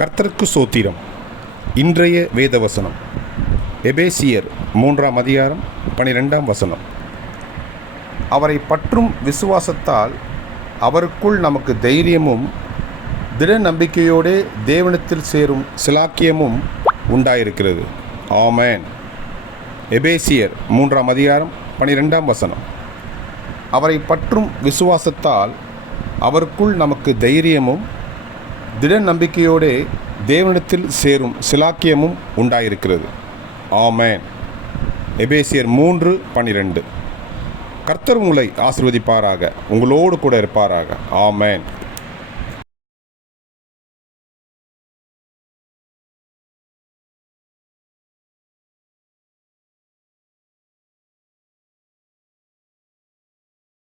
கர்த்தருக்கு சோத்திரம். இன்றைய வேதவசனம். எபேசியர் மூன்றாம் அதிகாரம் பனிரெண்டாம் வசனம். அவரை பற்றும் விசுவாசத்தால் அவருக்குள் நமக்கு தைரியமும் திட நம்பிக்கையோடே தேவனத்தில் சேரும் சிலாக்கியமும் உண்டாயிருக்கிறது. ஆமேன். எபேசியர் மூன்றாம் அதிகாரம் பனிரெண்டாம் வசனம். அவரை பற்றும் விசுவாசத்தால் அவருக்குள் நமக்கு தைரியமும் திட நம்பிக்கையோடே தேவனிடத்தில் சேரும் சிலாக்கியமும் உண்டாயிருக்கிறது. ஆமேன். எபேசியர் மூன்று பனிரெண்டு. கர்த்தர் உங்களை ஆசிர்வதிப்பாராக. உங்களோடு கூட இருப்பாராக. ஆமேன்.